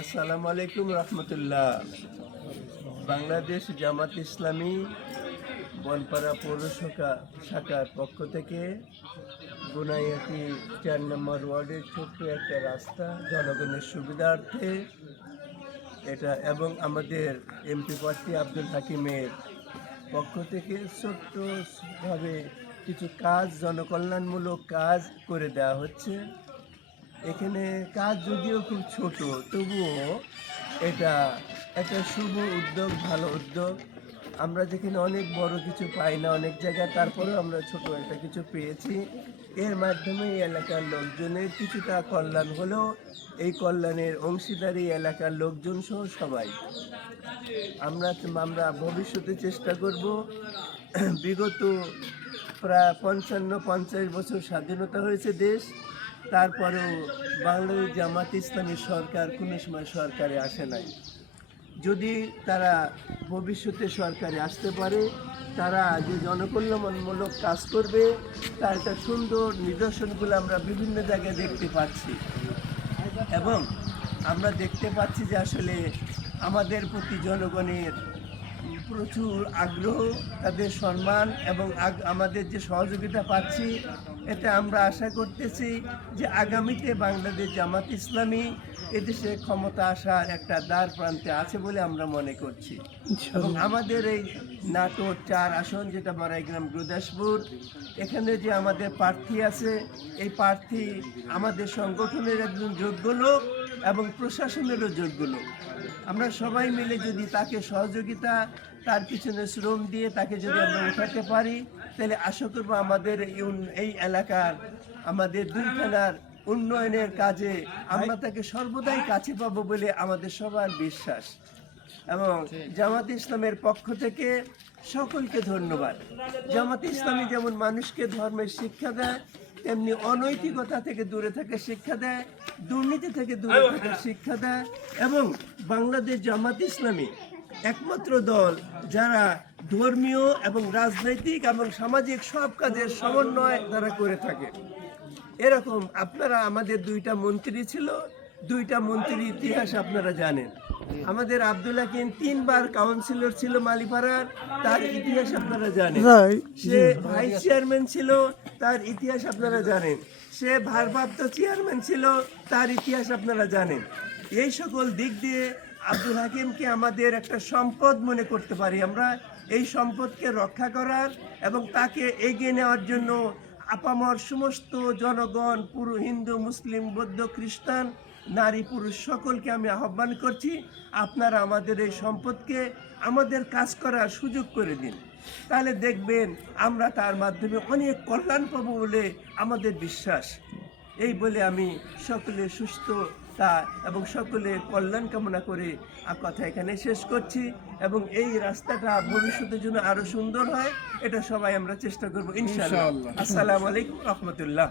আসসালামু আলাইকুম রহমতুল্লাহ। বাংলাদেশ জামাত ইসলামী বনপাড়া পৌরসভা শাখার পক্ষ থেকে গুনাইয়াটি চার নম্বর ওয়ার্ডের ছোট্ট একটা রাস্তা জনগণের সুবিধার্থে এটা এবং আমাদের এমপি প্রার্থী আব্দুল হাকিমের পক্ষ থেকে ছোট্টভাবে কিছু কাজ, জনকল্যাণমূলক কাজ করে দেওয়া হচ্ছে। এখানে কাজ যদিও খুব ছোট, তবুও এটা একটা শুভ উদ্যোগ, ভালো উদ্যোগ। আমরা যেখানে অনেক বড় কিছু পাই না অনেক জায়গায়, তারপরেও আমরা ছোট একটা কিছু পেয়েছি। এর মাধ্যমে এই এলাকার লোকজনের কিছুটা কল্যাণ হলেও এই কল্যাণের অংশীদারি এলাকার লোকজন সহ সবাই। আমরা আমরা ভবিষ্যতে চেষ্টা করব। বিগত প্রায় পঞ্চান্ন, পঞ্চাশ বছর স্বাধীনতা হয়েছে দেশ। তারপরেও বাংলাদেশ জামাত ইসলামী সরকার কোনো সময় সরকারে আসে নাই। যদি তারা ভবিষ্যতে সরকারে আসতে পারে, তারা যে জনকল্যাণমূলক কাজ করবে, তার একটা সুন্দর নিদর্শনগুলো আমরা বিভিন্ন জায়গায় দেখতে পাচ্ছি। এবং আমরা দেখতে পাচ্ছি যে আসলে আমাদের প্রতি জনগণের প্রচুর আগ্রহ তাদের সম্মান এবং আমাদের যে সহযোগিতা পাচ্ছি এতে আমরা আশা করতেছি যে আগামীতে বাংলাদেশ জামাত ইসলামী এদেশে ক্ষমতা আসার একটা দ্বার প্রান্তে আছে বলে আমরা মনে করছি। এবং আমাদের এই নাটোর চার আসন যেটা বারাইগ্রাম গুরুদাসপুর এখানে যে আমাদের প্রার্থী আছে এই প্রার্থী আমাদের সংগঠনের একজন যোগ্য লোক। এবং প্রশাসনেরও যোগ্য লোক আমরা সবাই মিলে যদি তাকে সহযোগিতা, তার পিছনে শ্রম দিয়ে তাকে যদি আমরা উঠাতে পারি, তাহলে আশা করব আমাদের এই এলাকার, আমাদের দুই থানার উন্নয়নের কাজে আমরা তাকে সর্বদাই কাছে পাবো বলে আমাদের সবার বিশ্বাস। এবং জামাত ইসলামের পক্ষ থেকে সকলকে ধন্যবাদ। জামাত ইসলামী যেমন মানুষকে ধর্মের শিক্ষা দেয় তেমনি অনৈতিকতা থেকে দূরে থাকে শিক্ষা দেয় দুর্নীতি থেকে দূরে থাকে শিক্ষা দেয় এবং বাংলাদেশ জামাত ইসলামী একমাত্র দল যারা ধর্মীয় এবং রাজনৈতিক এবং সামাজিক সব কাজের সমন্বয় তারা করে থাকে। এরকম আপনারা আমাদের দুইটা মন্ত্রী ছিল দুইটা মন্ত্রীর ইতিহাস আপনারা জানেন। আমাদের আব্দুল হাকিম তিনবার কাউন্সিলর ছিল মালিপাড়ার তার ইতিহাস আপনারা জানেন। সে ভাইস চেয়ারম্যান ছিল তার ইতিহাস আপনারা জানেন। সে ভারপ্রাপ্ত চেয়ারম্যান ছিল তার ইতিহাস আপনারা জানেন। এই সকল দিক দিয়ে আব্দুল হাকিমকে আমাদের একটা সম্পদ মনে করতে পারি আমরা। এই সম্পদকে রক্ষা করার এবং তাকে এগিয়ে নেওয়ার জন্য আপামর সমস্ত জনগণ পুরো হিন্দু মুসলিম বৌদ্ধ খ্রিস্টান নারী পুরুষ সকলকে আমি আহ্বান করছি আপনারা আমাদের এই সম্পদকে আমাদের কাজ করার সুযোগ করে দিন। তাহলে দেখবেন আমরা তার মাধ্যমে অনেক কল্যাণ পাবো বলে আমাদের বিশ্বাস। এই বলে আমি সকলের সুস্থতা এবং সকলের কল্যাণ কামনা করে আর কথা এখানে শেষ করছি এবং এই রাস্তাটা ভবিষ্যতের জন্য আরও সুন্দর হয় এটা সবাই আমরা চেষ্টা করব ইনশাআল্লাহ। আসসালামু আলাইকুম রহমতুল্লাহ।